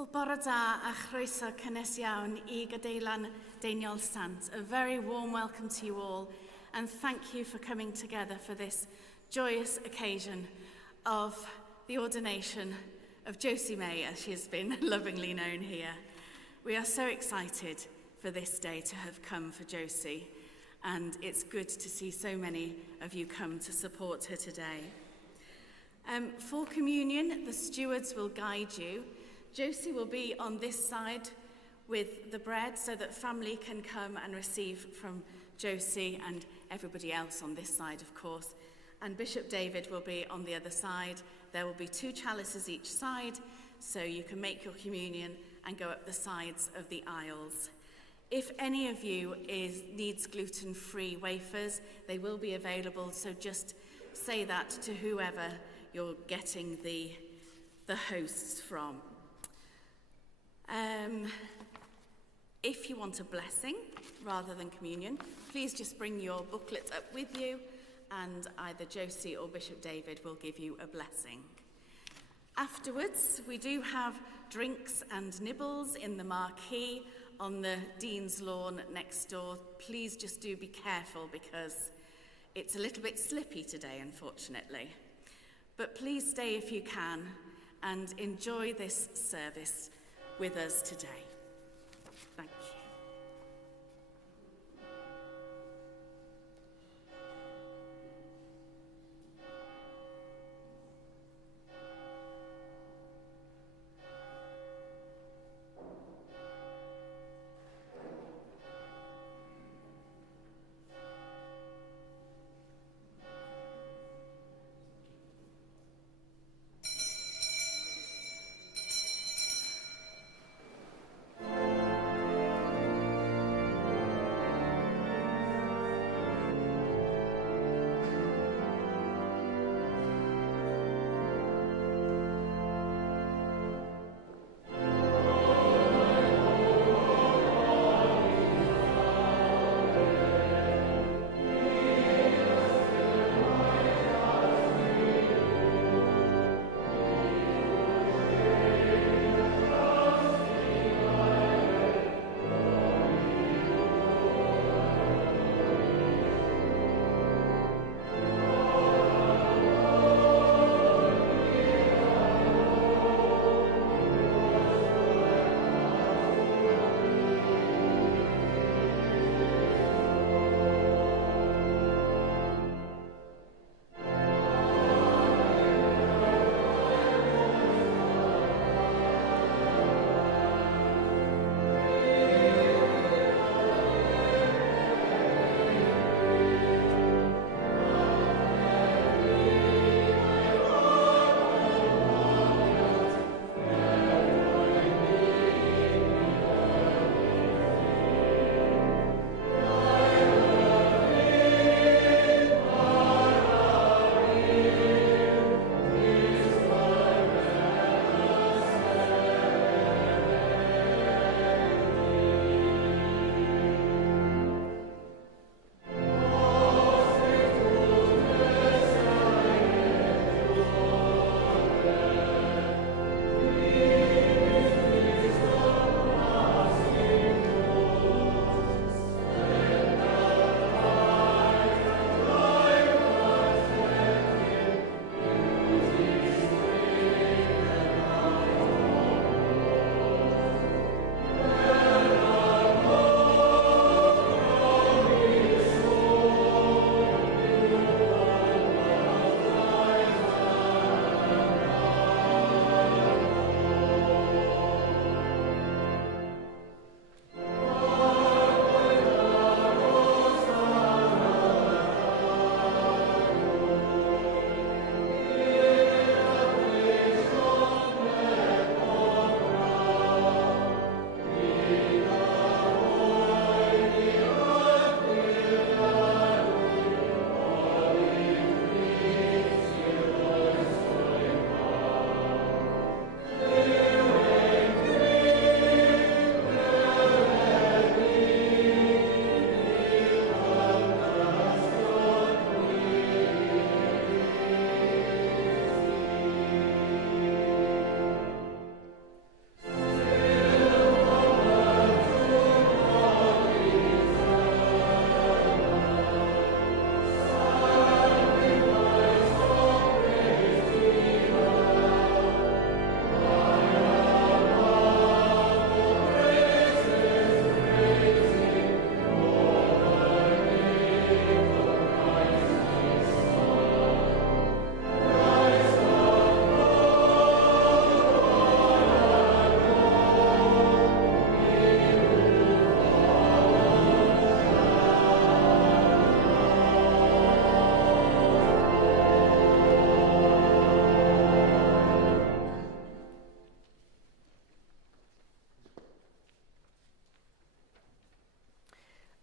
Wel, bore da a chroeso cynnes iawn I Gadeilan Deiniol Sant. A very warm welcome to you all, and thank you for coming together for this joyous occasion of the ordination of Josie May, as she has been lovingly known here. We are so excited for this day to have come for Josie, and it's good to see so many of you come to support her today. For communion, the stewards will guide you. Josie will be on this side with the bread so that family can come and receive from Josie and everybody else on this side, of course. And Bishop David will be on the other side. There will be 2 chalices each side, so you can make your communion and go up the sides of the aisles. If any of you needs gluten-free wafers, they will be available, so just say that to whoever you're getting the hosts from. If you want a blessing rather than communion, please just bring your booklet up with you, and either Josie or Bishop David will give you a blessing. Afterwards, we do have drinks and nibbles in the marquee on the Dean's lawn next door. Please just do be careful because it's a little bit slippy today, unfortunately. But please stay if you can and enjoy this service with us today. Thank you.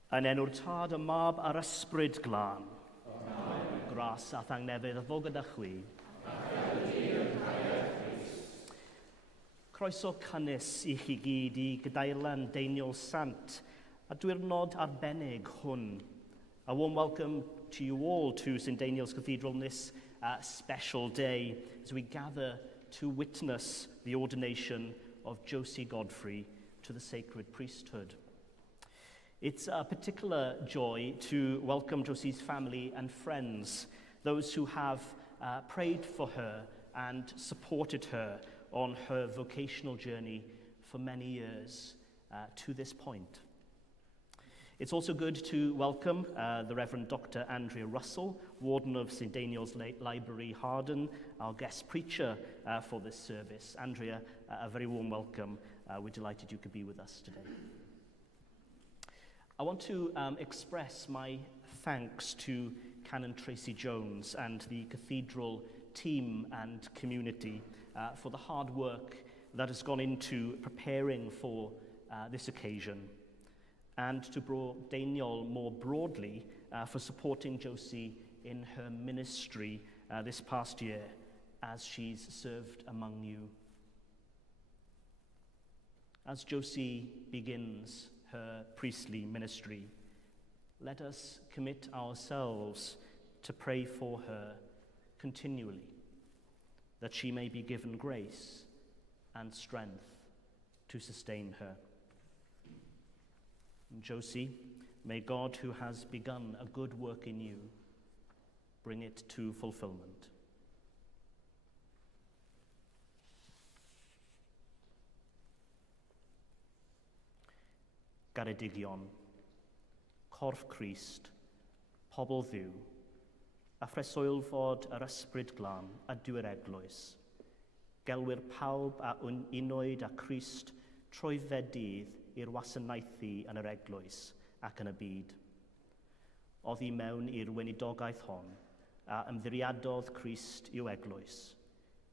Yn enw'r Tad, y Mab a'r Ysbryd Glân. Gras a thangnefydd y fo gyda chwi. Croeso cynnes i chi gyd i Gadeilan Deiniol Sant, a diwrnod arbennig hwn. A warm welcome to you all to St Daniel's Cathedral on this special day as we gather to witness the ordination of Josie Godfrey to the sacred priesthood. It's a particular joy to welcome Josie's family and friends, those who have prayed for her and supported her on her vocational journey for many years to this point. It's also good to welcome the Reverend Dr. Andrea Russell, Warden of St Daniel's Library, Harden, our guest preacher for this service. Andrea, a very warm welcome. We're delighted you could be with us today. I want to express my thanks to Canon Tracy Jones and the Cathedral team and community for the hard work that has gone into preparing for this occasion, and to Bro Dainiol more broadly for supporting Josie in her ministry this past year as she's served among you. As Josie begins her priestly ministry, let us commit ourselves to pray for her continually, that she may be given grace and strength to sustain her. Josie, may God, who has begun a good work in you, bring it to fulfillment. Garedigion, Corff Crist, Pobl Dduw, a phresoilfod yr Ysbryd Glân a dyw'r eglwys, gelwyr pawb a unwyd â Crist trwy fedydd i'r wasanaethu yn yr eglwys ac yn y byd. Oddi mewn i'r weinidogaeth hon a ymddiriadodd Crist i'w eglwys,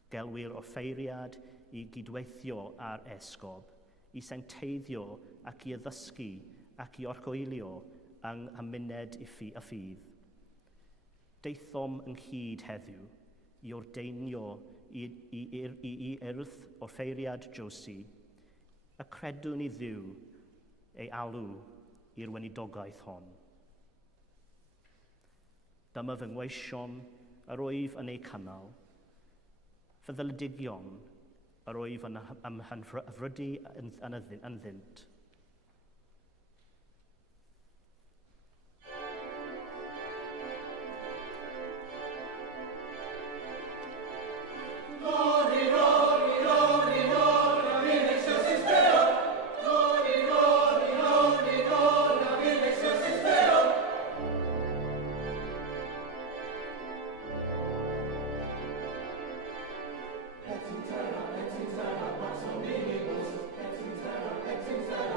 gelwyr offeiriad i gydweithio ar esgob, i sancteiddio ac i addysgu ac i orgoelio yng nghymuned y ffydd. Deithom ynghyd heddiw i ordeinio i urdd offeiriad Josie, a credwn i Dduw ei alw i'r weinidogaeth hon. Dyma fy ngweision yr wyf yn ei cynnal, fy ddyldigion yr wyf yn ymhyfrydu yn ddynt. Et in terra, et in terra, pax hominibus, et in terra,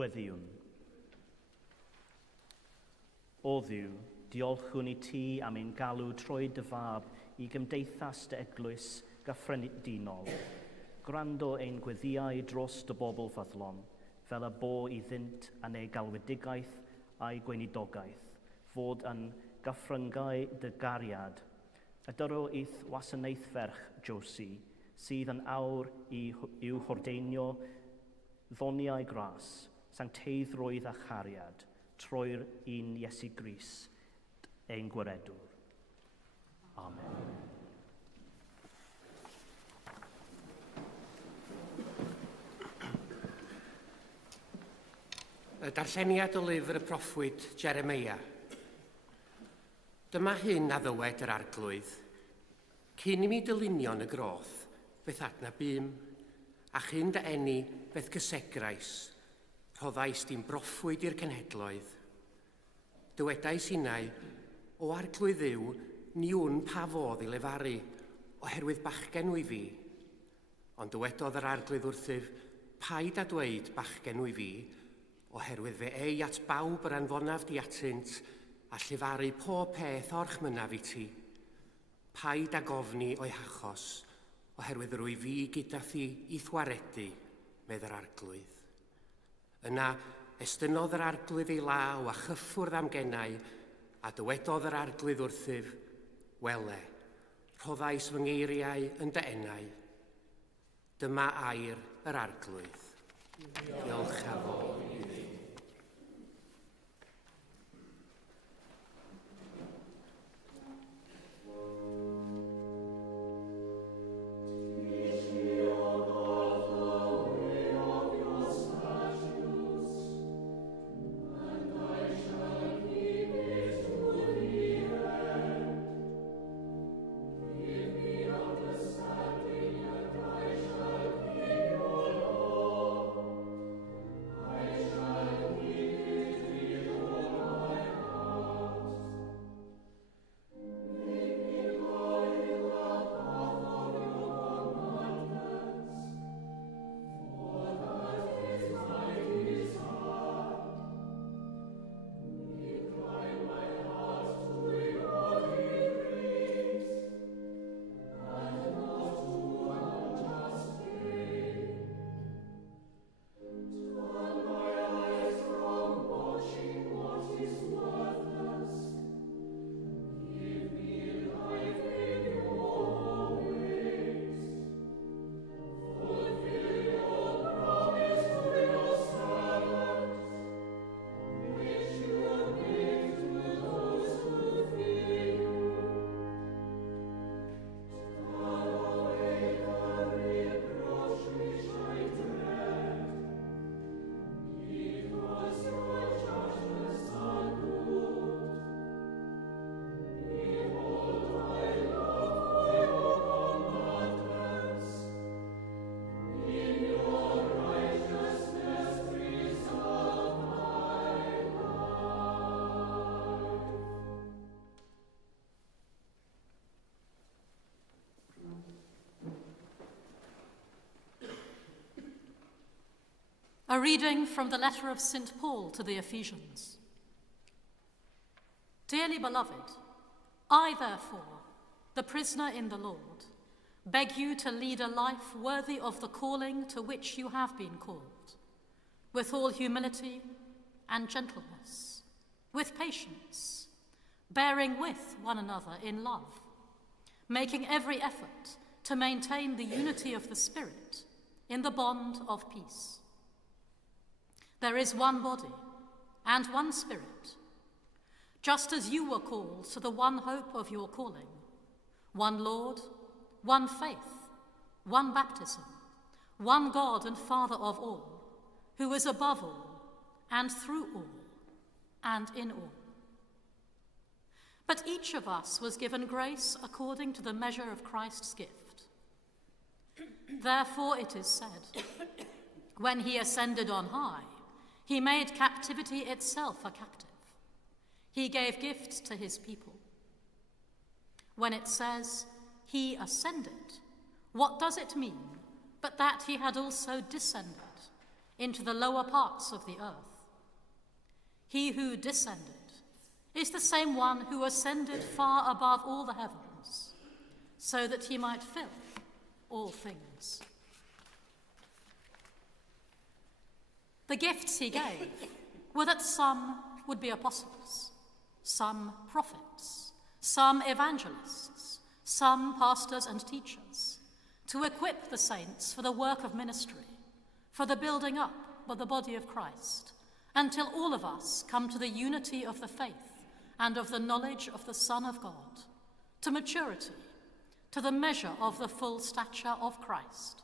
Gweddiwn. O Dduw, diolchwn i ti am ein galw troi dy fab i gymdeithas dy eglwys gyffredinol. Gwrando ein gweddiau dros dy bobl fyddlon, fel y bo iddynt yn ei galwedigaeth a'i gweinidogaeth, fod yn gyffryngau dy gariad. Ydyro eith wasanaethferch Josi, sydd yn awr i'w hordeinio ddoniau gras, sancteiddrwydd a chariad, trwy'r un Iesu Grist, ein gwaredwr. Amen. Y darlleniad o lyfr y proffwyd Jeremia. Dyma hyn a ddywed yr arglwydd. Cyn i mi dylunion y groth, beth adna bym, a chyn dy eni beth gysegrais, rhoddais dim broffwyd i'r cenhedloedd. Dywedais innau, o arglwydd yw, ni wn pa fodd i lefaru, oherwydd bachgen i fi. Ond dywedodd yr arglwydd wrthyf, paid a dweud bachgen i fi, oherwydd fe ei at bawb yr anfonaf di atynt a llefaru pob peth orchmynaf i ti. Paid a gofni o'i hachos, oherwydd rwy fi gyda thi i thwaredu, medd yr arglwydd. Yna estynodd yr arglwydd ei law a chyffwrdd am gennau, a dywedodd yr arglwydd wrthyf, wele, rhoddais fy ngeiriau yn dy enau. Dyma air yr arglwydd. Diolch a fo. A reading from the letter of St. Paul to the Ephesians. Dearly beloved, I therefore, the prisoner in the Lord, beg you to lead a life worthy of the calling to which you have been called, with all humility and gentleness, with patience, bearing with one another in love, making every effort to maintain the unity of the Spirit in the bond of peace. There is one body and one Spirit, just as you were called to the one hope of your calling, one Lord, one faith, one baptism, one God and Father of all, who is above all, and through all, and in all. But each of us was given grace according to the measure of Christ's gift. Therefore it is said, when he ascended on high, he made captivity itself a captive. He gave gifts to his people. When it says, he ascended, what does it mean but that he had also descended into the lower parts of the earth. He who descended is the same one who ascended far above all the heavens, so that he might fill all things. The gifts he gave were that some would be apostles, some prophets, some evangelists, some pastors and teachers, to equip the saints for the work of ministry, for the building up of the body of Christ, until all of us come to the unity of the faith and of the knowledge of the Son of God, to maturity, to the measure of the full stature of Christ.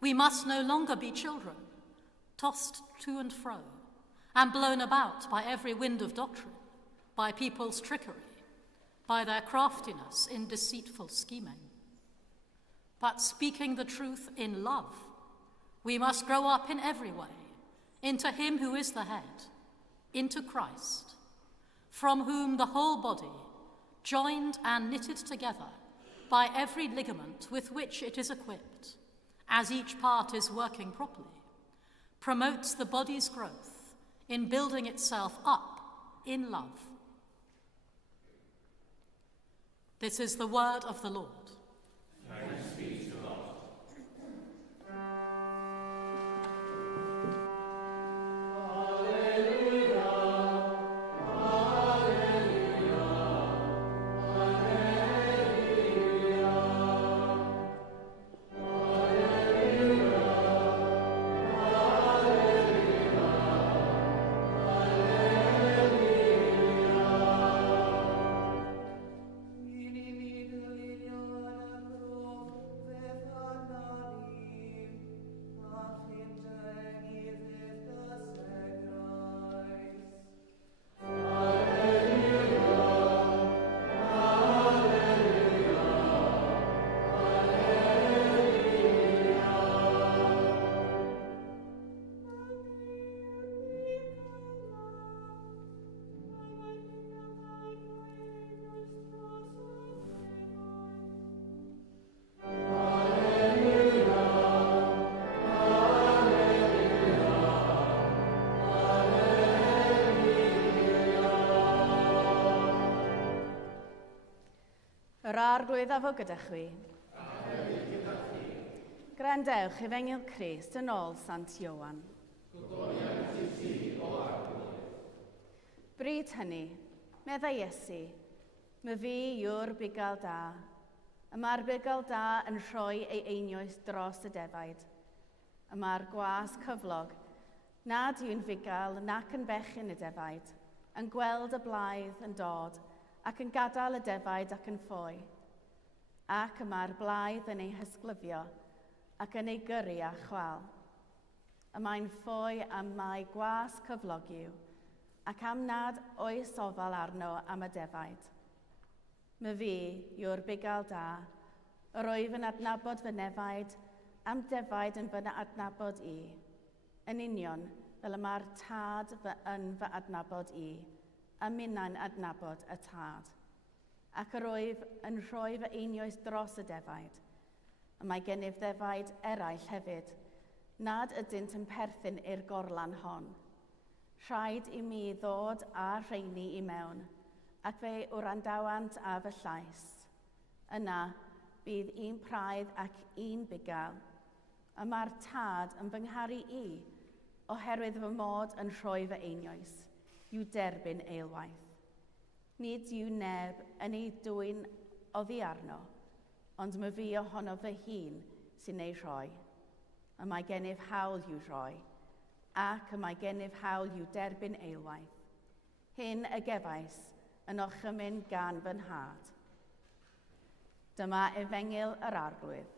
We must no longer be children, tossed to and fro, and blown about by every wind of doctrine, by people's trickery, by their craftiness in deceitful scheming. But speaking the truth in love, we must grow up in every way into him who is the head, into Christ, from whom the whole body, joined and knitted together by every ligament with which it is equipped, as each part is working properly, promotes the body's growth in building itself up in love. This is the word of the Lord. Thanks be to God. Yr arglwydd a fo gyda chwi. Grandewch Efengyl Crist yn ôl Sant Ioan. Bryd hynny, meddai Iesu, my fi yw'r bugail da. Y mae'r bugail da yn rhoi ei einioes dros y defaid. Y mae'r gwas cyflog, nad yw'n fugail nac yn bechyn y defaid, yn gweld y blaidd yn dod, ac yn gadael y defaid ac yn ffoi. Ac y mae'r blaidd yn ei hysglyfio ac yn ei gyrru a chwal. Y mae'n ffoi am mai gwas cyflog yw, ac am nad oes ofal arno am y defaid. My fi yw'r bugail da, yr wyf yn adnabod fy nefaid am defaid yn fy adnabod i. Yn union fel y mae'r tad yn fy adnabod i, a minnau'n adnabod y tad. Ac yr wyf yn rhoi fy einioes dros y defaid. Y mae gennyf defaid eraill hefyd, nad ydynt yn perthyn i'r gorlan hon. Rhaid i mi ddod a rheini i mewn, ac fe wrandawant a fy llais. Yna bydd un praidd ac un bugail, a mae'r tad yn fy ngharu i, oherwydd fy mod yn rhoi fy einioes, yw derbyn eilwaith. Nid yw neb yn ei dwyn oddi arno, ond my fi ohono fy hun sy'n ei rhoi. Y mae gennyf hawl i'w rhoi, ac y mae gennyf hawl i'w derbyn eilwaith. Hyn y gefais yn orchymyn gan fy nhad. Dyma Efengyl yr arglwydd.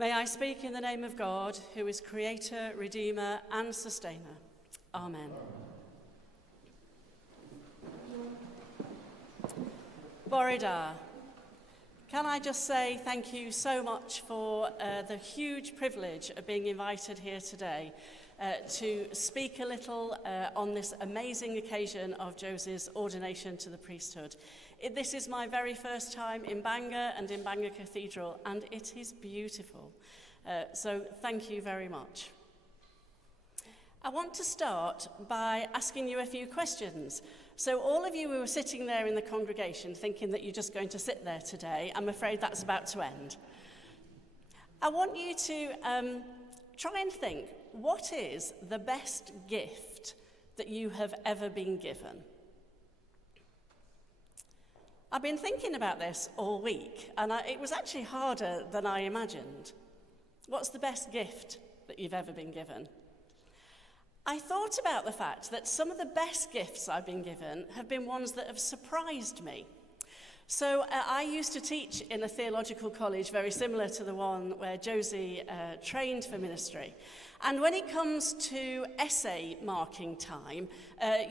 May I speak in the name of God, who is Creator, Redeemer, and Sustainer. Amen. Borida, can I just say thank you so much for the huge privilege of being invited here today to speak a little on this amazing occasion of Josie's ordination to the priesthood. This is my very first time in Bangor and in Bangor Cathedral, and it is beautiful. So thank you very much. I want to start by asking you a few questions. So all of you who are sitting there in the congregation thinking that you're just going to sit there today, I'm afraid that's about to end. I want you to try and think, what is the best gift that you have ever been given? I've been thinking about this all week, and it was actually harder than I imagined. What's the best gift that you've ever been given? I thought about the fact that some of the best gifts I've been given have been ones that have surprised me. So I used to teach in a theological college very similar to the one where Josie trained for ministry. And when it comes to essay marking time,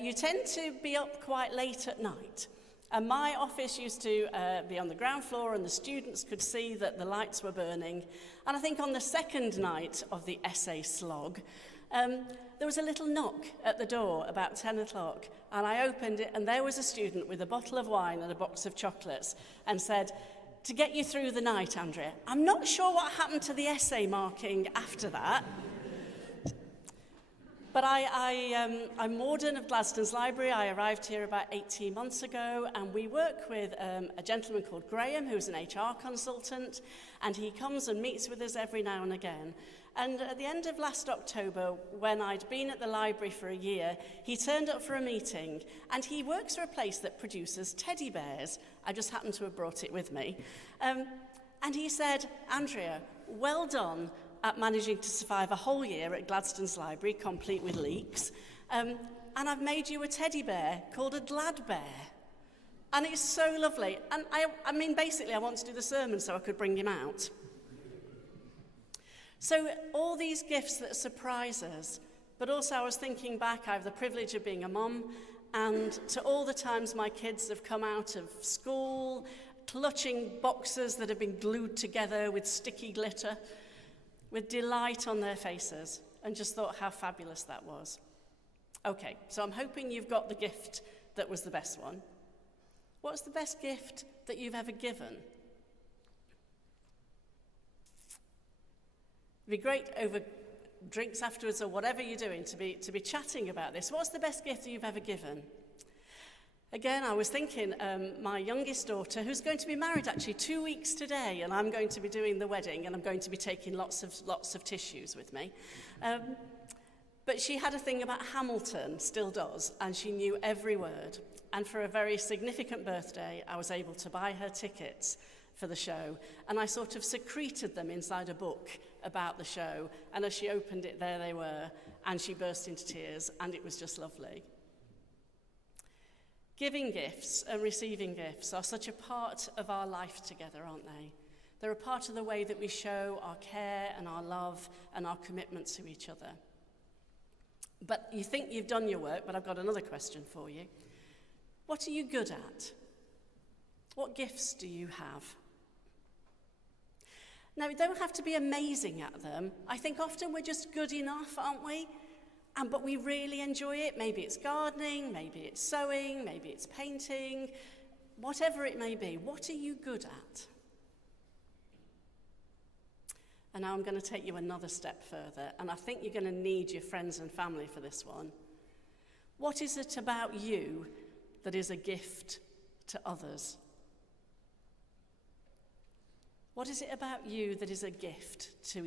you tend to be up quite late at night. And my office used to be on the ground floor, and the students could see that the lights were burning. And I think on the second night of the essay slog, there was a little knock at the door about 10 o'clock, and I opened it, and there was a student with a bottle of wine and a box of chocolates, and said, "To get you through the night, Andrea." I'm not sure what happened to the essay marking after that. But I'm Morden of Gladstone's Library. I arrived here about 18 months ago, and we work with a gentleman called Graham, who's an HR consultant, and he comes and meets with us every now and again. And at the end of last October, when I'd been at the library for a year, he turned up for a meeting, and he works for a place that produces teddy bears. I just happened to have brought it with me. And he said, "Andrea, well done at managing to survive a whole year at Gladstone's Library, complete with leaks. And I've made you a teddy bear called a Glad Bear. And it's so lovely. And I mean, basically, I want to do the sermon so I could bring him out." So all these gifts that surprise us, but also I was thinking back, I have the privilege of being a mum, and to all the times my kids have come out of school, clutching boxes that have been glued together with sticky glitter, with delight on their faces, and just thought how fabulous that was. Okay, so I'm hoping you've got the gift that was the best one. What's the best gift that you've ever given? It'd be great over drinks afterwards or whatever you're doing to be chatting about this. What's the best gift that you've ever given? Again, I was thinking, my youngest daughter, who's going to be married actually 2 weeks today, and I'm going to be doing the wedding, and I'm going to be taking lots of tissues with me. But she had a thing about Hamilton, still does, and she knew every word. And for a very significant birthday, I was able to buy her tickets for the show, and I sort of secreted them inside a book about the show, and as she opened it, there they were, and she burst into tears, and it was just lovely. Giving gifts and receiving gifts are such a part of our life together, aren't they? They're a part of the way that we show our care and our love and our commitment to each other. But you think you've done your work, but I've got another question for you. What are you good at? What gifts do you have? Now, we don't have to be amazing at them. I think often we're just good enough, aren't we? But we really enjoy it. Maybe it's gardening, maybe it's sewing, maybe it's painting, whatever it may be. What are you good at? And now I'm going to take you another step further, and I think you're going to need your friends and family for this one. What is it about you that is a gift to others? What is it about you that is a gift to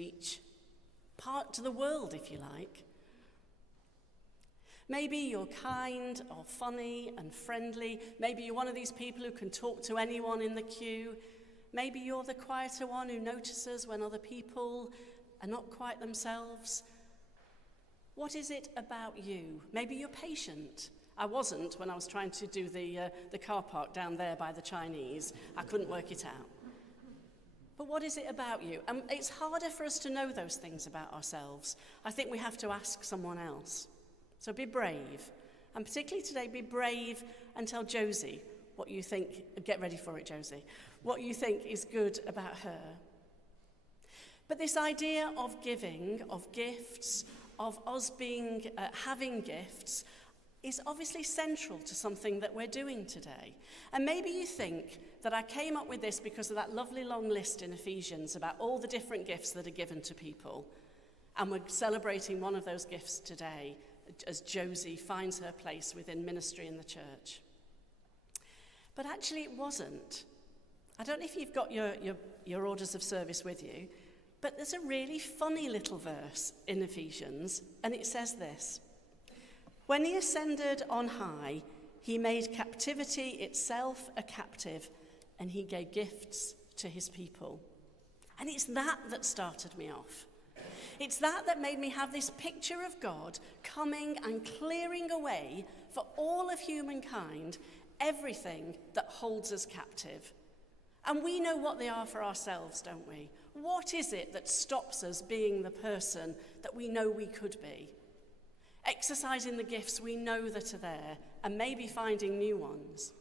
to the world, if you like? Maybe you're kind or funny and friendly. Maybe you're one of these people who can talk to anyone in the queue. Maybe you're the quieter one who notices when other people are not quite themselves. What is it about you? Maybe you're patient. I wasn't when I was trying to do the car park down there by the Chinese. I couldn't work it out. But what is it about you? And it's harder for us to know those things about ourselves. I think we have to ask someone else. So be brave. And particularly today, be brave and tell Josie what you think. Get ready for it, Josie. What you think is good about her. But this idea of giving, of gifts, of us being having gifts, is obviously central to something that we're doing today. And maybe you think that I came up with this because of that lovely long list in Ephesians about all the different gifts that are given to people. And we're celebrating one of those gifts today as Josie finds her place within ministry in the church. But actually it wasn't. I don't know if you've got your orders of service with you, but there's a really funny little verse in Ephesians, and it says this: "When he ascended on high, he made captivity itself a captive, and he gave gifts to his people." And it's that started me off. It's that made me have this picture of God coming and clearing away for all of humankind everything that holds us captive. And we know what they are for ourselves, don't we? What is it that stops us being the person that we know we could be? Exercising the gifts we know that are there and maybe finding new ones.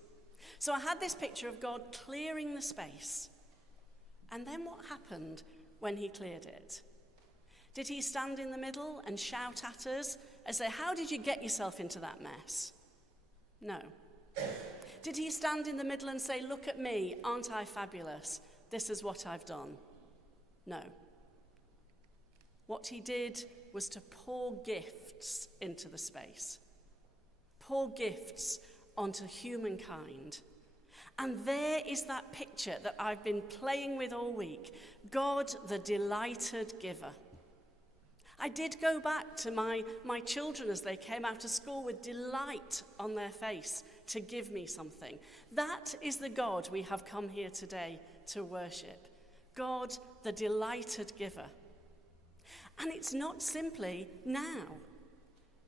So I had this picture of God clearing the space. And then what happened when he cleared it? Did he stand in the middle and shout at us and say, "How did you get yourself into that mess?" No. Did he stand in the middle and say, "Look at me, aren't I fabulous? This is what I've done"? No. What he did was to pour gifts into the space. Pour gifts onto humankind. And there is that picture that I've been playing with all week. God, the delighted giver. I did go back to my children as they came out of school with delight on their face to give me something. That is the God we have come here today to worship. God, the delighted giver. And it's not simply now.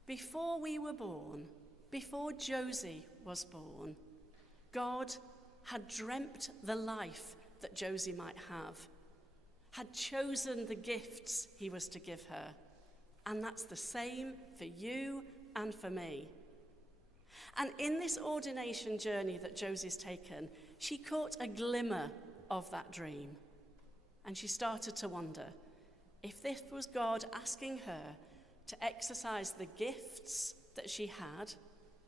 Before we were born, before Josie was born, God had dreamt the life that Josie might have, had chosen the gifts he was to give her. And that's the same for you and for me. And in this ordination journey that Josie's taken, she caught a glimmer of that dream. And she started to wonder if this was God asking her to exercise the gifts that she had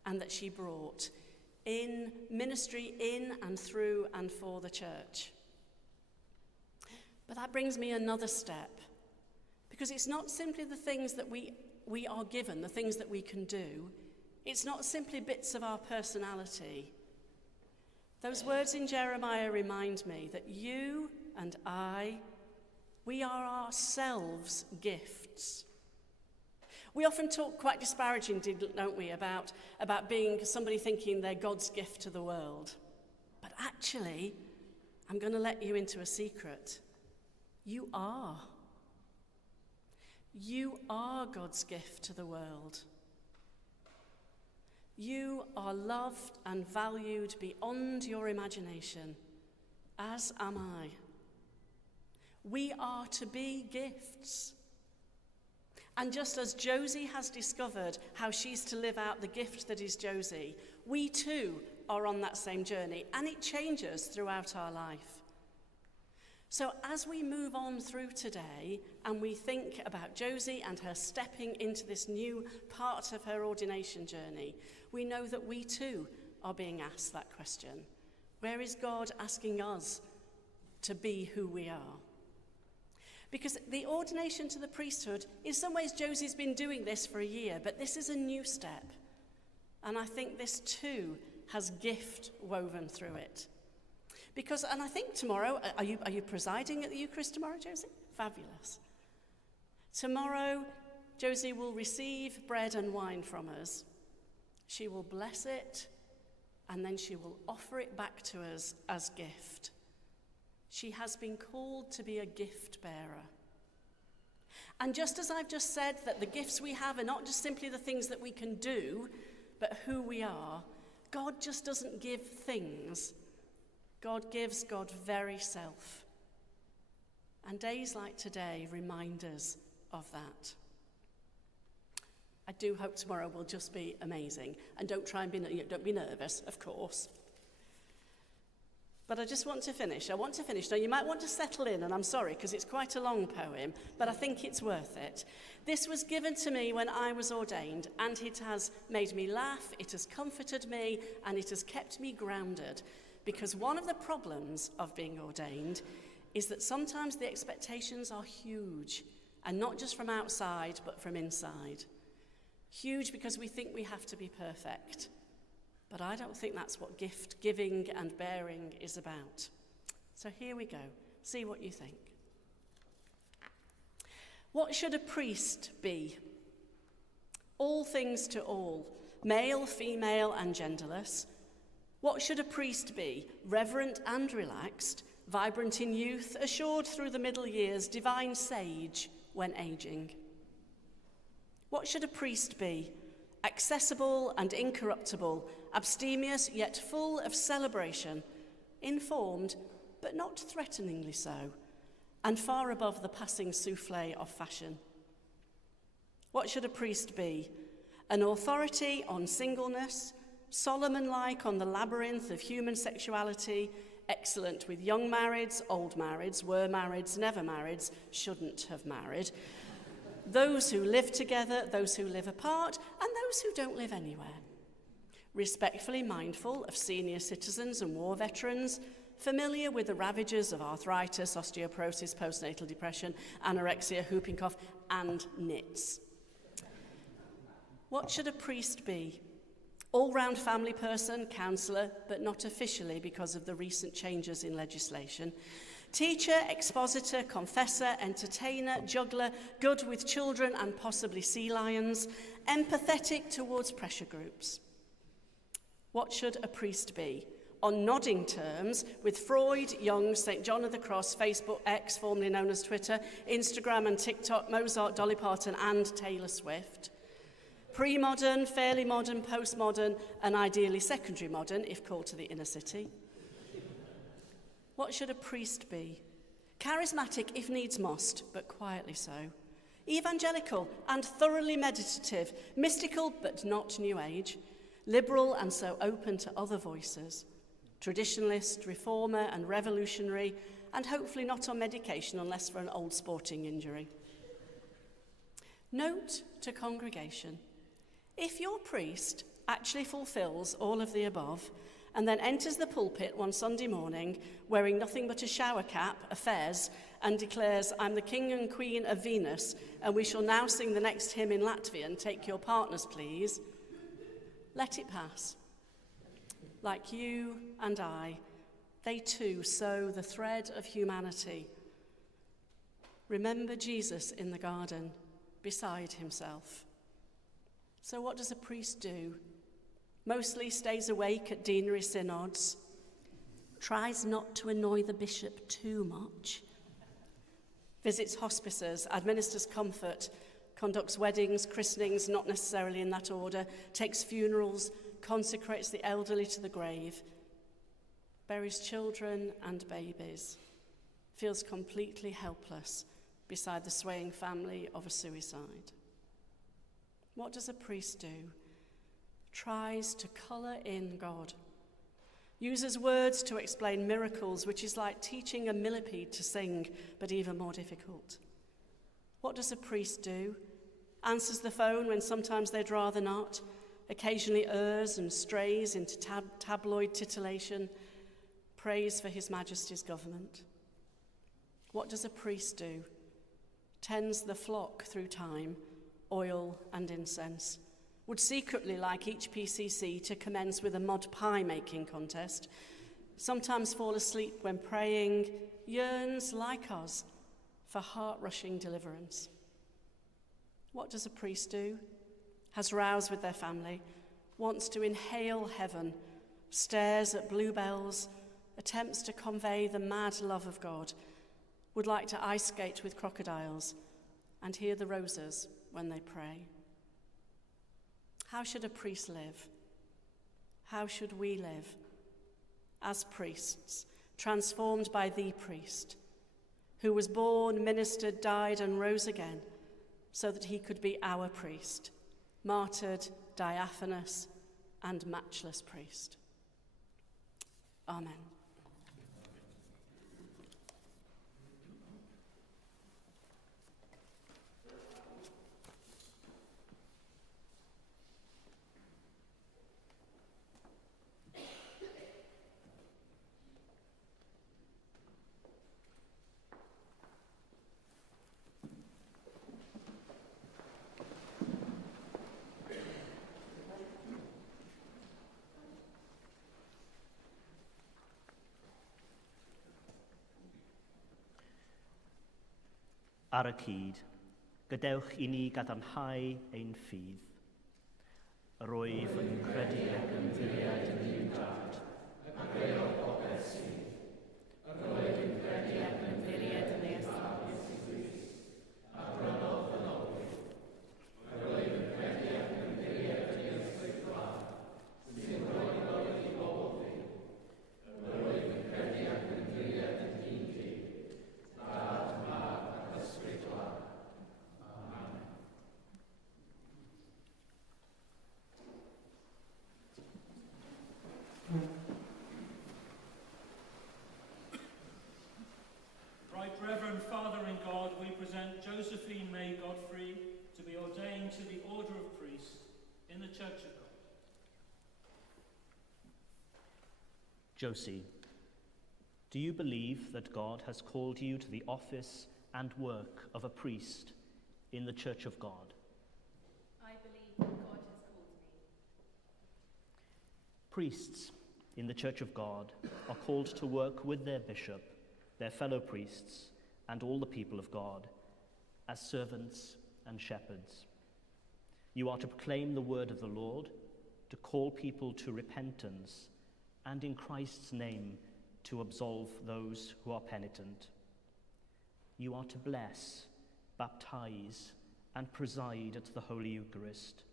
and that she brought in ministry in and through and for the church. But that brings me another step, because it's not simply the things that we are given, the things that we can do. It's not simply bits of our personality. Those words in Jeremiah remind me that you and I, we are ourselves gifts. We often talk quite disparagingly, don't we, about being somebody thinking they're God's gift to the world. But actually, I'm going to let you into a secret. You are. You are God's gift to the world. You are loved and valued beyond your imagination, as am I. We are to be gifts. And just as Josie has discovered how she's to live out the gift that is Josie, we too are on that same journey, and it changes throughout our life. So as we move on through today and we think about Josie and her stepping into this new part of her ordination journey, we know that we too are being asked that question. Where is God asking us to be who we are? Because the ordination to the priesthood, in some ways Josie's been doing this for a year, but this is a new step. And I think this too has gift woven through it. Because, and I think tomorrow, are you presiding at the Eucharist tomorrow, Josie? Fabulous. Tomorrow, Josie will receive bread and wine from us. She will bless it, and then she will offer it back to us as gift. She has been called to be a gift bearer. And just as I've just said that the gifts we have are not just simply the things that we can do, but who we are, God just doesn't give things. God gives God's very self. And days like today remind us of that. I do hope tomorrow will just be amazing. And don't be nervous, of course. But I just want to finish. Now, you might want to settle in, and I'm sorry, because it's quite a long poem, but I think it's worth it. This was given to me when I was ordained, and it has made me laugh, it has comforted me, and it has kept me grounded. Because one of the problems of being ordained is that sometimes the expectations are huge, and not just from outside, but from inside. Huge because we think we have to be perfect. But I don't think that's what gift giving and bearing is about. So here we go. See what you think. What should a priest be? All things to all, male, female, and genderless. What should a priest be? Reverent and relaxed, vibrant in youth, assured through the middle years, divine sage when aging. What should a priest be? Accessible and incorruptible, abstemious yet full of celebration, informed but not threateningly so, and far above the passing souffle of fashion. What should a priest be? An authority on singleness, Solomon-like on the labyrinth of human sexuality, excellent with young marrieds, old marrieds, were marrieds, never marrieds, shouldn't have married, those who live together, those who live apart, and those who don't live anywhere. Respectfully mindful of senior citizens and war veterans, familiar with the ravages of arthritis, osteoporosis, postnatal depression, anorexia, whooping cough, and NITS. What should a priest be? All-round family person, counsellor, but not officially because of the recent changes in legislation. Teacher, expositor, confessor, entertainer, juggler, good with children and possibly sea lions, empathetic towards pressure groups. What should a priest be? On nodding terms with Freud, Jung, St. John of the Cross, Facebook, X, formerly known as Twitter, Instagram and TikTok, Mozart, Dolly Parton and Taylor Swift. Pre-modern, fairly modern, postmodern, and ideally secondary modern, if called to the inner city. What should a priest be? Charismatic, if needs must, but quietly so. Evangelical and thoroughly meditative, mystical but not New Age, liberal and so open to other voices, traditionalist, reformer and revolutionary, and hopefully not on medication unless for an old sporting injury. Note to congregation, if your priest actually fulfills all of the above, and then enters the pulpit one Sunday morning wearing nothing but a shower cap, a fez, and declares, "I'm the king and queen of Venus, and we shall now sing the next hymn in Latvian, take your partners, please," let it pass. Like you and I, they too sow the thread of humanity. Remember Jesus in the garden, beside himself. So what does a priest do? Mostly stays awake at deanery synods, tries not to annoy the bishop too much, visits hospices, administers comfort, conducts weddings, christenings, not necessarily in that order, takes funerals, consecrates the elderly to the grave, buries children and babies, feels completely helpless beside the swaying family of a suicide. What does a priest do? Tries to colour in God, uses words to explain miracles, which is like teaching a millipede to sing, but even more difficult. What does a priest do? Answers the phone when sometimes they'd rather not, occasionally errs and strays into tabloid titillation, prays for His Majesty's government. What does a priest do? Tends the flock through time, oil and incense, would secretly like each PCC to commence with a mud pie making contest, sometimes fall asleep when praying, yearns, like us, for heart-rushing deliverance. What does a priest do? Has rows with their family, wants to inhale heaven, stares at bluebells, attempts to convey the mad love of God, would like to ice skate with crocodiles and hear the roses when they pray. How should a priest live? How should we live? As priests, transformed by the priest, who was born, ministered, died, and rose again, so that he could be our priest, martyred, diaphanous, and matchless priest. Amen. Ar y cyd, gadewch I ni gadarnhau ein ffydd. Rwyf yn credu ac yn ddiriad yn un dad, ac eo popeth sydd. Rwyf yn credu ac yn ddiriad yn ei ystafell, a brynodd yn olwyn. Rwyf yn credu ac yn ddiriad yn ei ysbryd sy'n rhoi oed I bobl fi. Rwyf yn credu ac yn ddiriad yn un Dduw, Dad, Mab ac Ysbryd Glân. Amen. Right Reverend Father in God, we present Josephine May Godfrey to be ordained to the Order of Priests in the Church of God. Josie, do you believe that God has called you to the office and work of a priest in the Church of God? I believe that God has called me. Priests in the Church of God are called to work with their bishop, their fellow priests, and all the people of God as servants and shepherds. You are to proclaim the word of the Lord, to call people to repentance, and in Christ's name to absolve those who are penitent. You are to bless, baptize, and preside at the Holy Eucharist.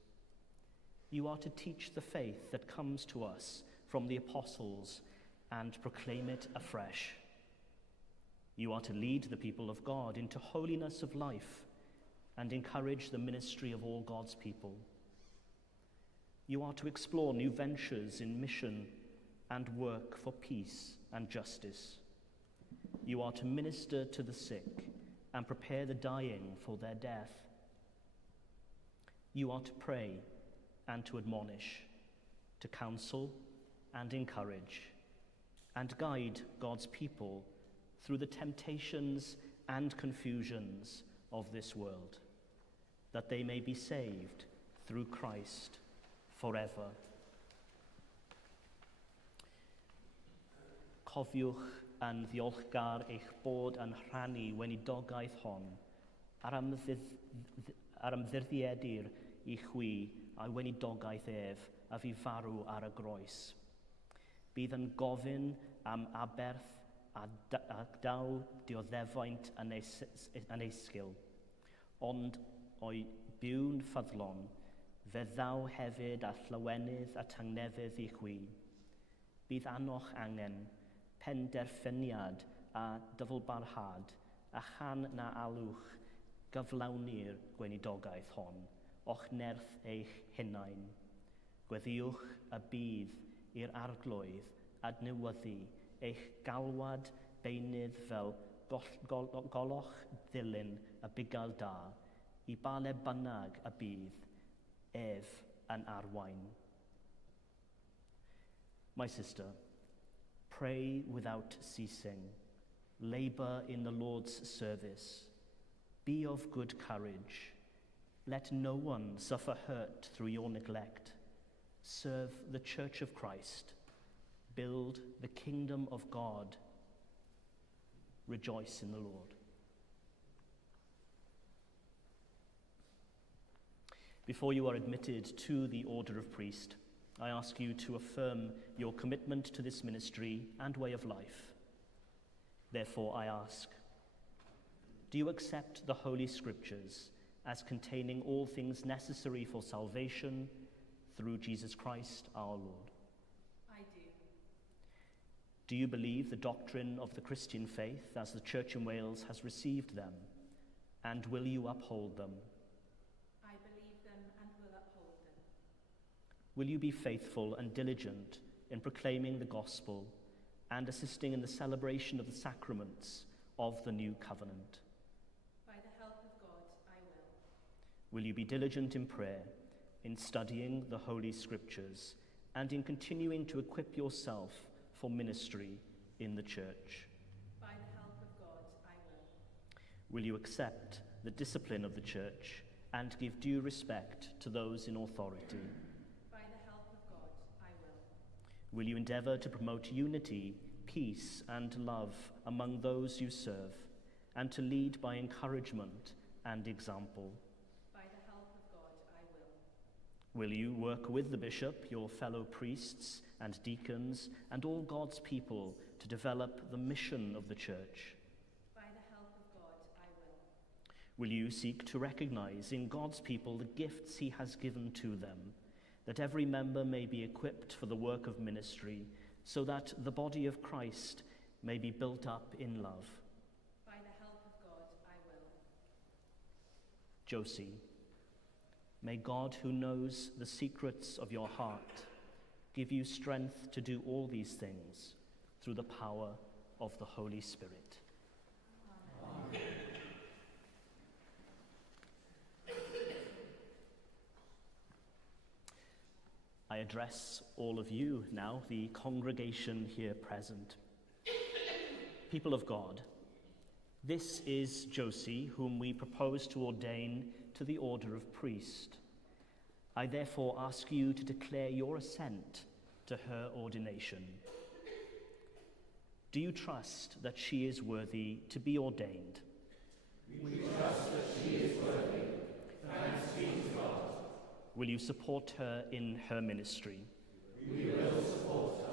You are to teach the faith that comes to us from the apostles and proclaim it afresh. You are to lead the people of God into holiness of life and encourage the ministry of all God's people. You are to explore new ventures in mission and work for peace and justice. You are to minister to the sick and prepare the dying for their death. You are to pray and to admonish, to counsel and encourage, and guide God's people through the temptations and confusions of this world, that they may be saved through Christ forever. Cofiwch yn ddiolchgar eich bod yn rhannu weinidogaeth hon ar ymddiriedur'r I chwi a'i weinidogaeth ef a fi farw ar y groes. Bydd yn gofyn am aberth a daw dioddefaint yn eisgil, ond o'i byw'n ffyddlon, fe ddaw hefyd a llawenydd a tangnefydd I chwi. Bydd anoch angen penderfyniad a dyfalbarhad a chan na alwch gyflawni'r gweinidogaeth hon, o'ch nerth eich hunain. Gweddiwch y bydd i'r arglwydd adnewyddu eich galwad beunydd fel goloch ddilyn y bugail da, I ba le bynnag y bydd ef yn arwain. My sister, pray without ceasing, labor in the Lord's service, be of good courage, let no one suffer hurt through your neglect, serve the Church of Christ, build the kingdom of God, rejoice in the Lord. Before you are admitted to the Order of Priest, I ask you to affirm your commitment to this ministry and way of life. Therefore, I ask, do you accept the Holy Scriptures as containing all things necessary for salvation through Jesus Christ our Lord? I do. Do you believe the doctrine of the Christian faith as the Church in Wales has received them? And will you uphold them? I believe them and will uphold them. Will you be faithful and diligent in proclaiming the gospel and assisting in the celebration of the sacraments of the new covenant? By the help of God, I will. Will you be diligent in prayer, in studying the Holy Scriptures, and in continuing to equip yourself for ministry in the Church? By the help of God, I will. Will you accept the discipline of the Church and give due respect to those in authority? By the help of God, I will. Will you endeavour to promote unity, peace, and love among those you serve, and to lead by encouragement and example? By the help of God, I will. Will you work with the bishop, your fellow priests and deacons, and all God's people to develop the mission of the Church? By the help of God, I will. Will you seek to recognise in God's people the gifts he has given to them, that every member may be equipped for the work of ministry, so that the body of Christ may be built up in love? By the help of God, I will. Josie, may God, who knows the secrets of your heart, give you strength to do all these things through the power of the Holy Spirit. Amen. I address all of you now, the congregation here present. People of God, this is Josie, whom we propose to ordain to the order of priest. I therefore ask you to declare your assent to her ordination. Do you trust that she is worthy to be ordained? We trust that she is worthy. Thanks be to God. Will you support her in her ministry? We will support her.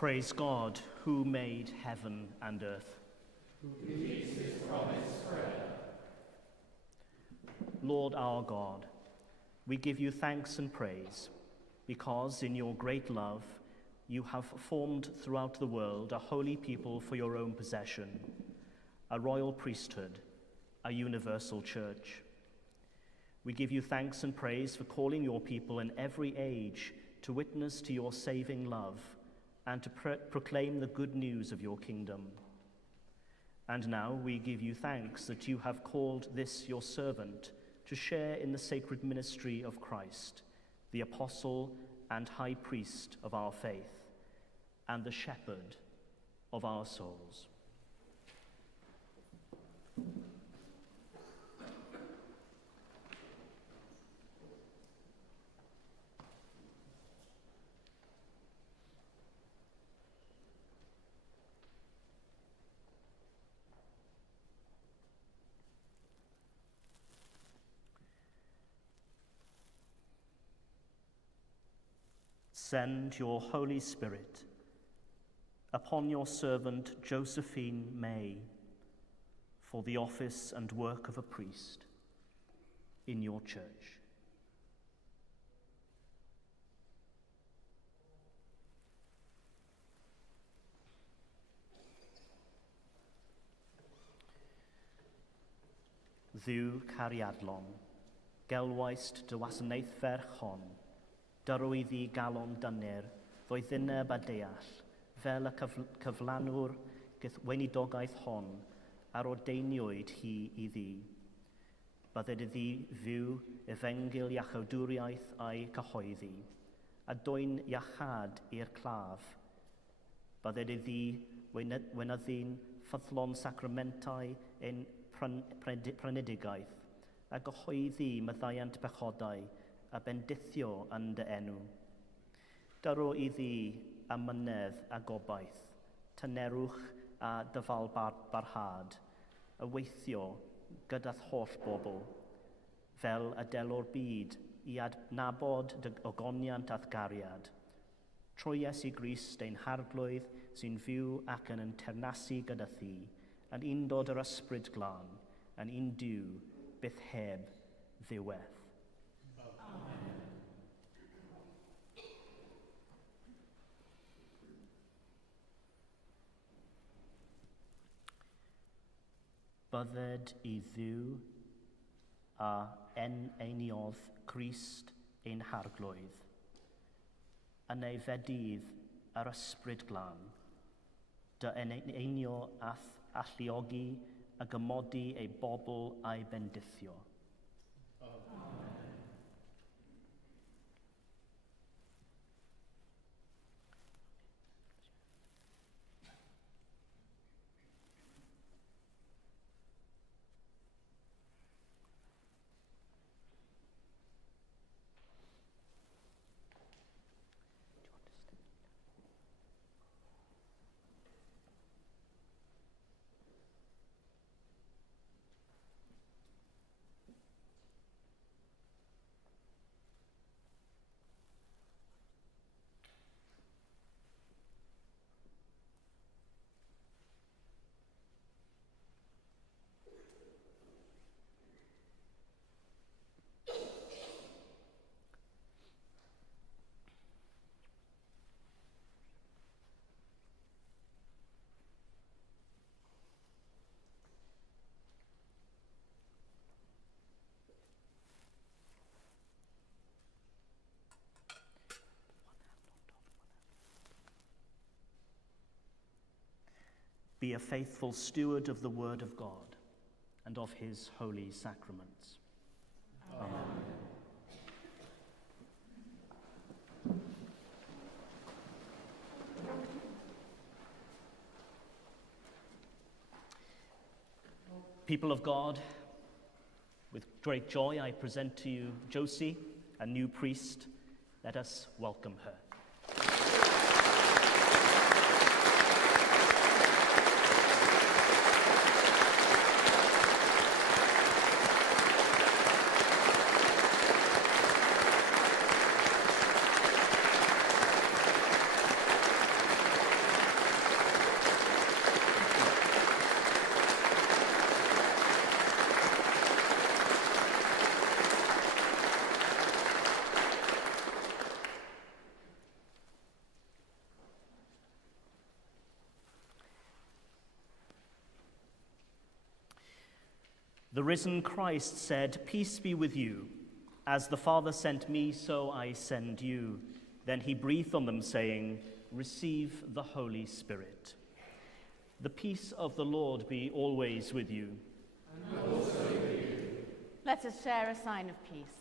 Praise God, who made heaven and earth. Who keeps his promise forever. Lord our God, we give you thanks and praise, because in your great love you have formed throughout the world a holy people for your own possession, a royal priesthood, a universal church. We give you thanks and praise for calling your people in every age to witness to your saving love and to proclaim the good news of your kingdom. And now we give you thanks that you have called this your servant to share in the sacred ministry of Christ, the apostle and high priest of our faith, and the shepherd of our souls. Send your Holy Spirit upon your servant Josephine May for the office and work of a priest in your church. Dduw cariadlon, gelwaist dy wasanaeth ferch hon, dyrw iddi galon dynner, ddoethyneb a deall, fel y cyflanwr weinidogaeth hon, ar ordeiniwyd hi iddi. Bydded iddi fyw efengil iachawdwriaeth a'i cyhoeddi, a dwyn iachad i'r claf. Bydded iddi wynyddu'n ffyddlon sacramentau ein prenedigaeth, a gyhoeddi myddaiant pechodau, a bendithio yn dy enw. Dyrw iddi amynedd a gobaith, tynerwch a dyfal barhad, y weithio gyda'r holl bobl, fel y delw'r byd i adnabod dy ogoniant ath gariad. Trwy Iesu Grist ein harglwydd sy'n fyw ac yn ternasu gyda thi, yn undod yr ysbryd glân, yn un diw byth heb ddiwedd. Bydded i ddiw a einiodd Crist ein harglwydd, yn ei fedydd yr ysbryd glân, dy einio ath alluogi a gymodi ei bobl a'i bendithio. Be a faithful steward of the Word of God and of his holy sacraments. Amen. People of God, with great joy I present to you Josie, a new priest. Let us welcome her. The risen Christ said, "Peace be with you. As the Father sent me, so I send you." Then he breathed on them, saying, "Receive the Holy Spirit." The peace of the Lord be always with you. And also with you. Let us share a sign of peace.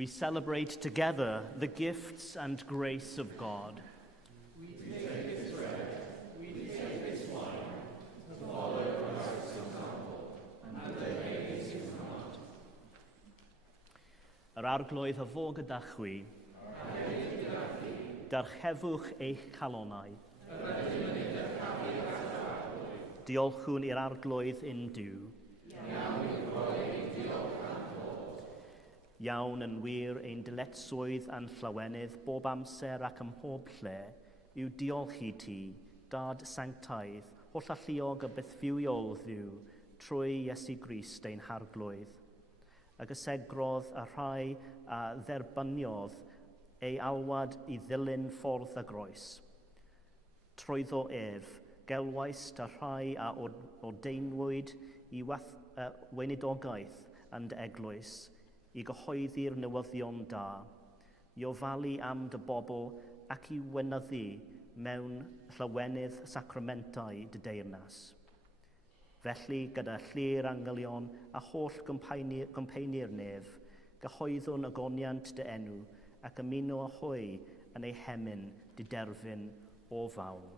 we celebrate together the gifts and grace of God. We take this bread, we take this wine, to follow Christ's example, and obey his command. Yr arglwydd y fo gyda chwi, darchefwch eich calonau. Diolchwn i'r arglwydd in Duw. Iawn yn wir ein dyletswydd a'n llawenydd bob amser ac ym mhob lle yw diolch i ti, Dad sanctaidd, holl alluog a byth fywiool ddiw, trwy Iesu Grist ein harglwydd. A gysegrodd a rhai a dderbyniodd ei alwad i ddilyn ffordd a groes. Trwyddo ef, gelwaist a rhai a ordeinwyd i weinidogaeth and eglwys, i gyhoeddi'r newyddion da, i ofalu am dy bobl ac i wynyddu mewn llawenydd sacramentau dy deyrnas. Felly, gyda llir angylion a holl gwmpaeni'r nef, gyhoeddwn agoniant dy enw ac ymuno â hwy yn ei hemyn dy derfyn o fawl.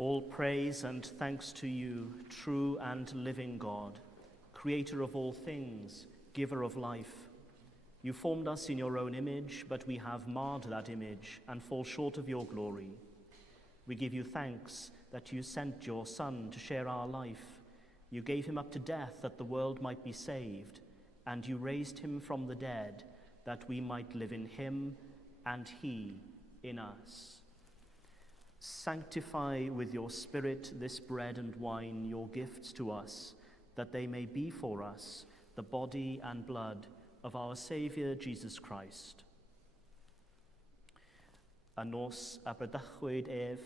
All praise and thanks to you, true and living God, creator of all things, giver of life. You formed us in your own image, but we have marred that image and fall short of your glory. We give you thanks that you sent your Son to share our life. You gave him up to death that the world might be saved, and you raised him from the dead that we might live in him and he in us. Sanctify with your Spirit this bread and wine, your gifts to us, that they may be for us the body and blood of our Saviour Jesus Christ. A nos a brydychwyd ef,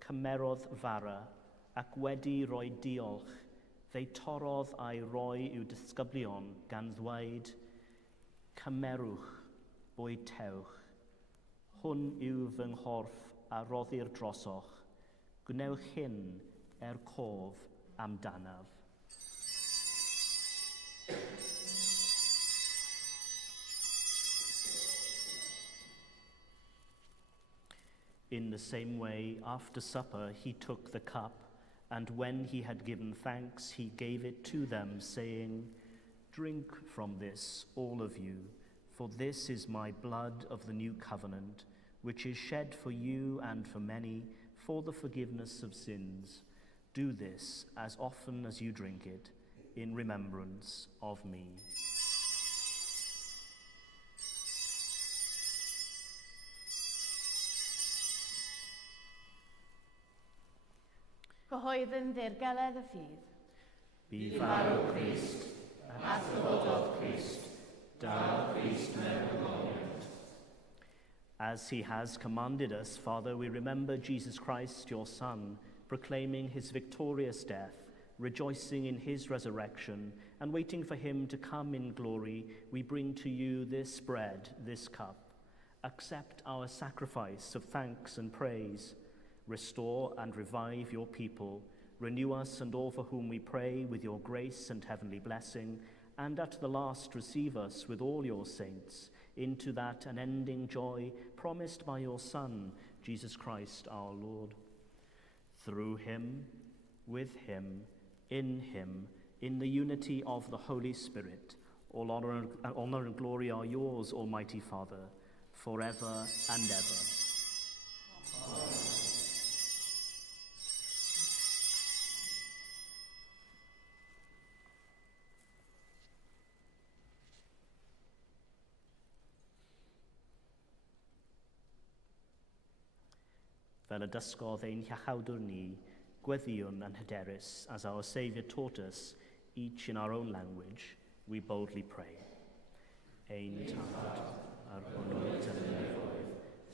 cymerodd fara, ac wedi rhoi diolch, fe'i torodd a'i roi i'w disgyblion gan ddweud, cymerwch, bwyd tewch. Hwn yw fy nghorff a roddir drosoch, gwnewch hyn cof amdanaf. In the same way, after supper, he took the cup, and when he had given thanks, he gave it to them, saying, "Drink from this, all of you, for this is my blood of the new covenant, which is shed for you and for many for the forgiveness of sins. Do this as often as you drink it in remembrance of me. Cyhoedden ddirgeledd y ffydd. Be farw Christ, at the foot of Christ, thou Christ mewn. As he has commanded us, Father, we remember Jesus Christ, your Son, proclaiming his victorious death, rejoicing in his resurrection, and waiting for him to come in glory. We bring to you this bread, this cup. Accept our sacrifice of thanks and praise. Restore and revive your people. Renew us and all for whom we pray with your grace and heavenly blessing, and at the last receive us with all your saints into that unending joy promised by your Son, Jesus Christ our Lord. Through him, with him, in the unity of the Holy Spirit, all honor and glory are yours, Almighty Father, forever and ever. Amen. Fel y dysgodd ein hiachawdwr ni, gweddiwn and hyderus, as our Saviour taught us, each in our own language, we boldly pray. Ein tad, ar hwnnw yn y nefoedd,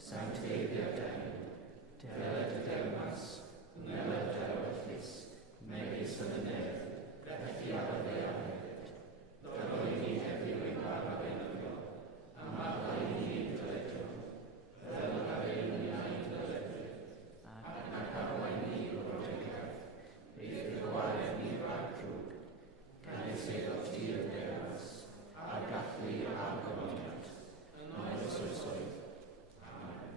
sancteiddio'r dein, deled y dewmas, neled yr ewyllus, megis yn y nedd, felly ar y ddearned, dylai ni heddiw ein barod ein ymwyl, a marlau ni ein dyledio, fel yr ein i'n dyledio, ac yn arwain ni o'r odegaeth, bydd y gwared ni rhag drwg, gan esedo ti y deyrnas, a gallu a'r gymoniad, yn oes oesoedd. Amen.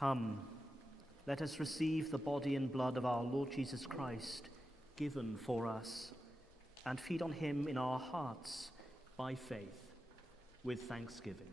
Come, let us receive the body and blood of our Lord Jesus Christ, given for us, and feed on him in our hearts by faith, with thanksgiving.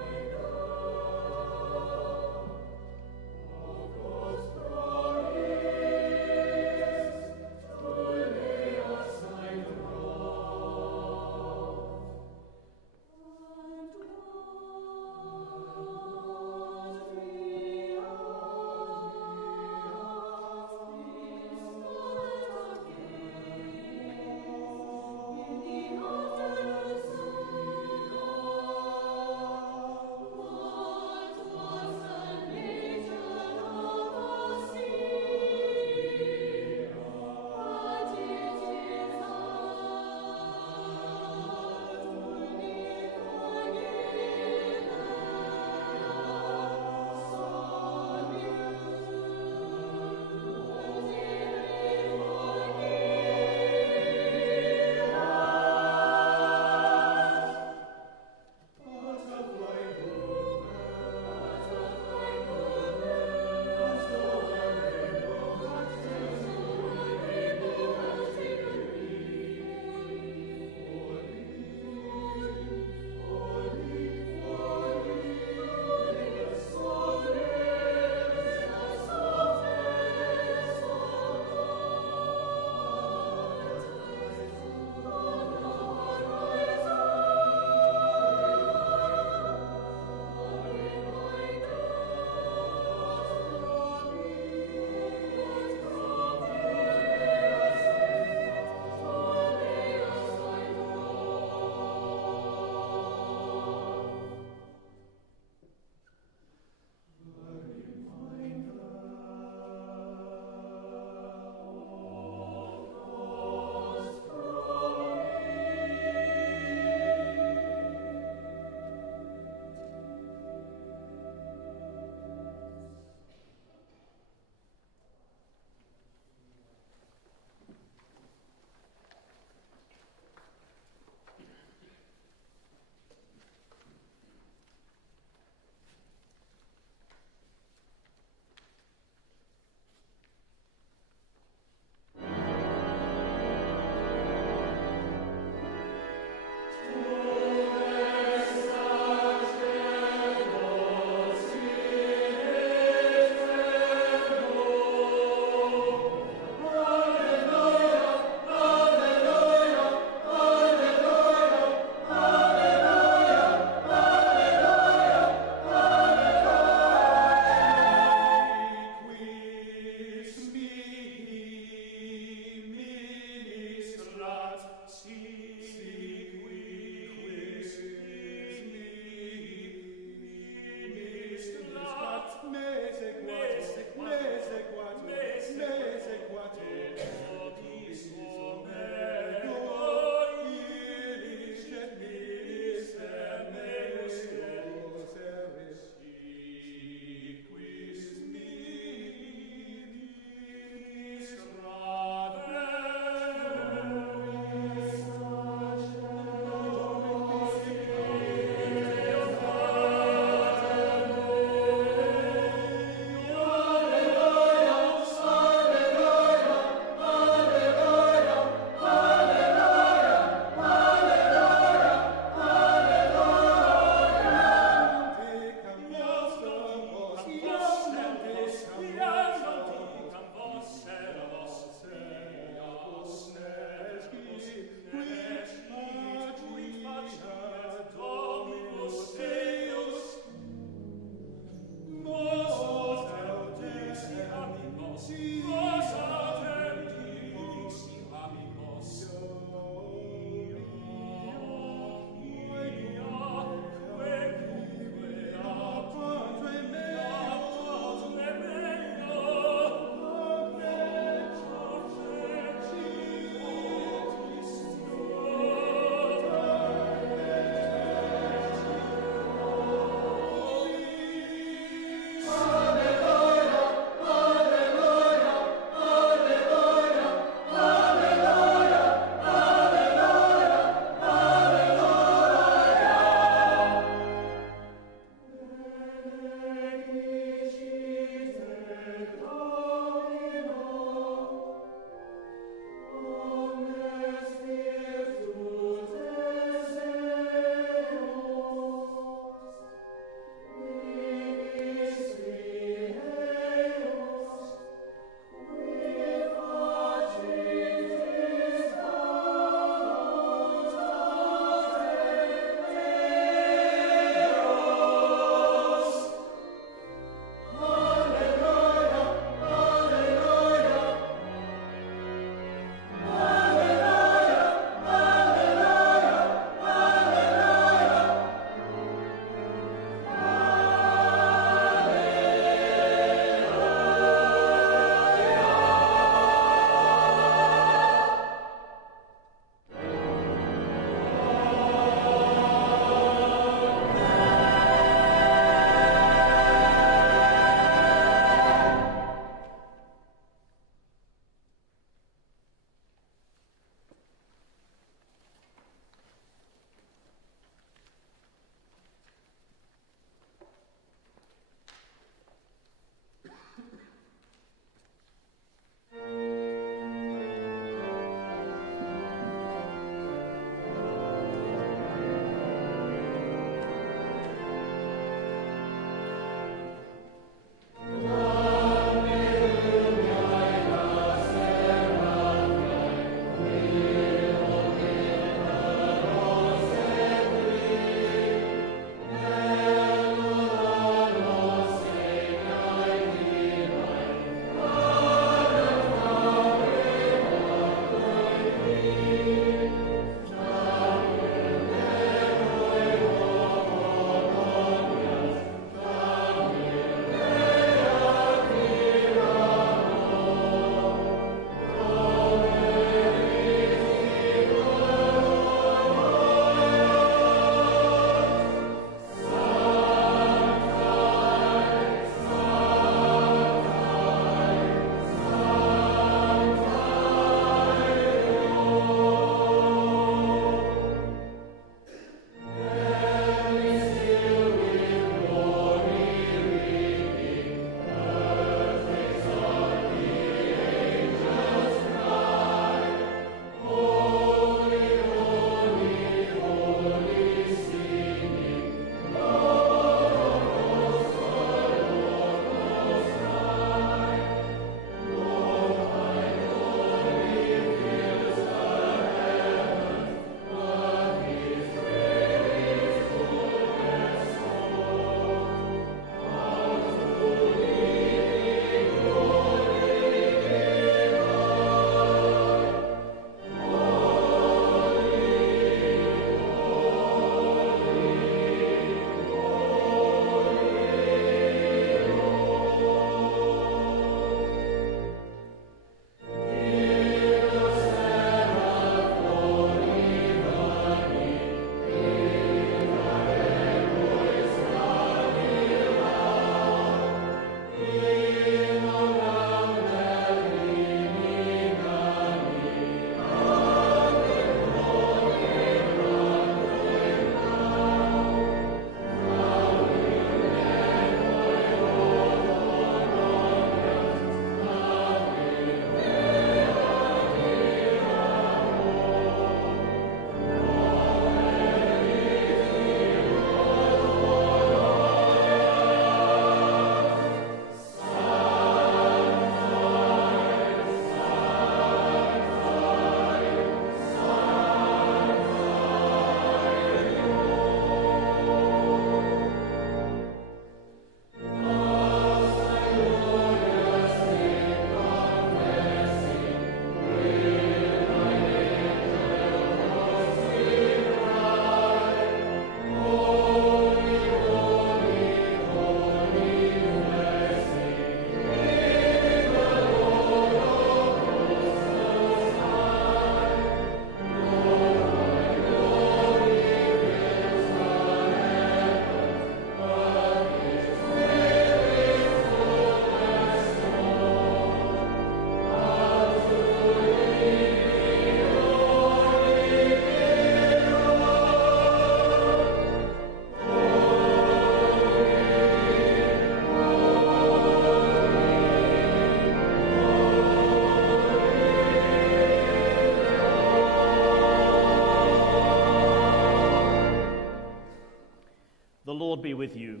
Lord be with you.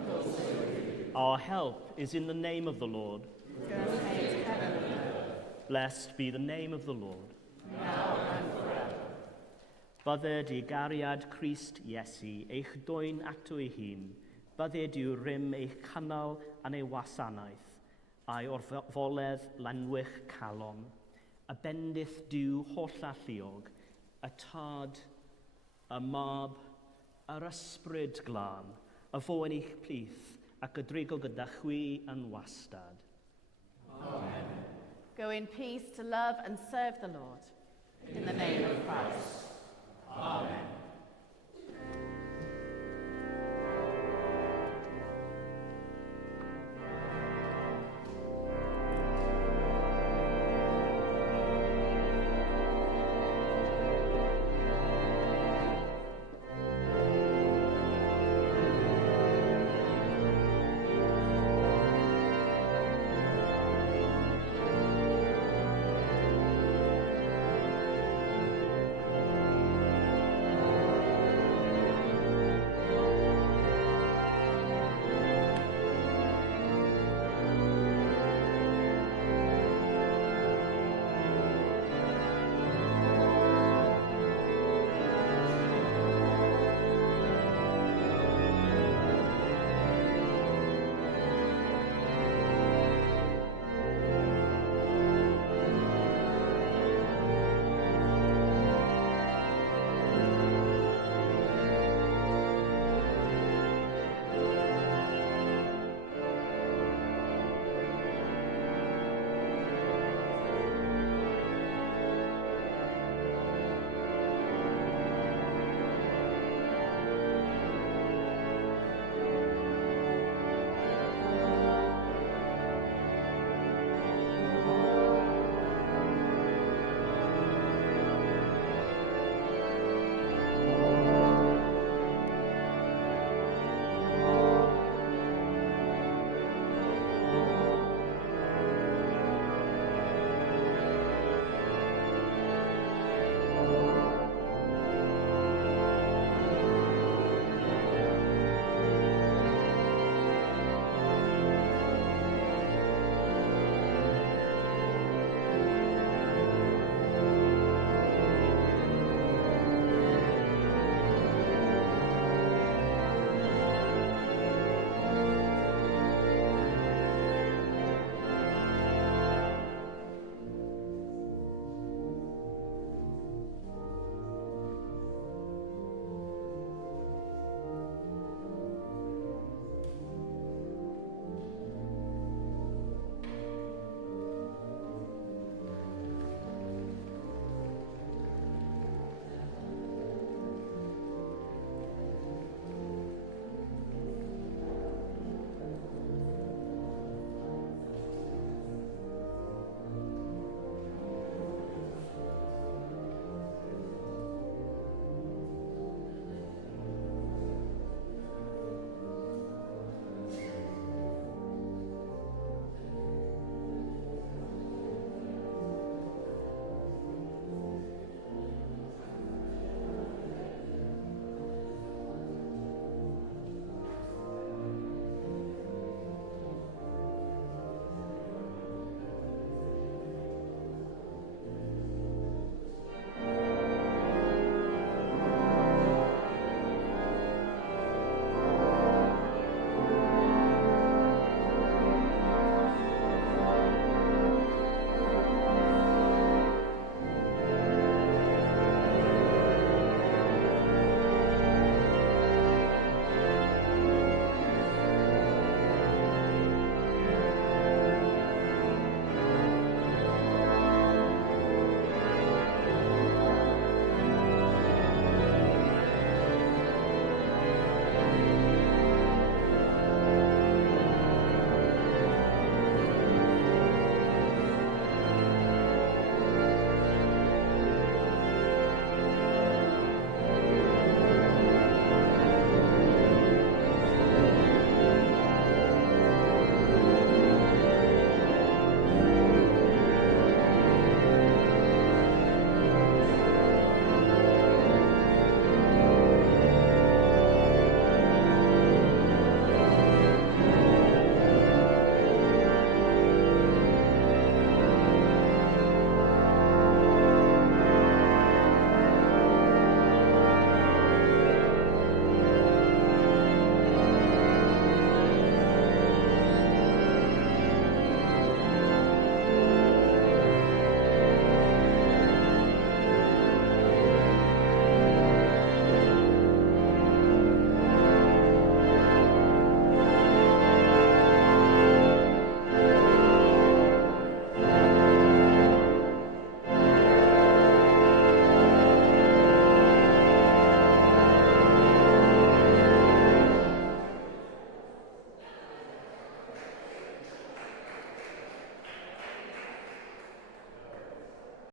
And also with you. Our help is in the name of the Lord. Who has made heaven and earth, Blessed be the name of the Lord. now and forever. Bydded i gariad Christ Iesu eich dwyn ato ei hun, bydded i'w rym eich cynnal yn ei wasanaeth, a'i orfoledd lanwych calon, y bendith diw holl alluog, y tad, y mab, yr ysbryd glân, y fo yn eich plith, ac y drigo gyda chwi yn wastad. Amen. Go in peace to love and serve the Lord. In the name of Christ.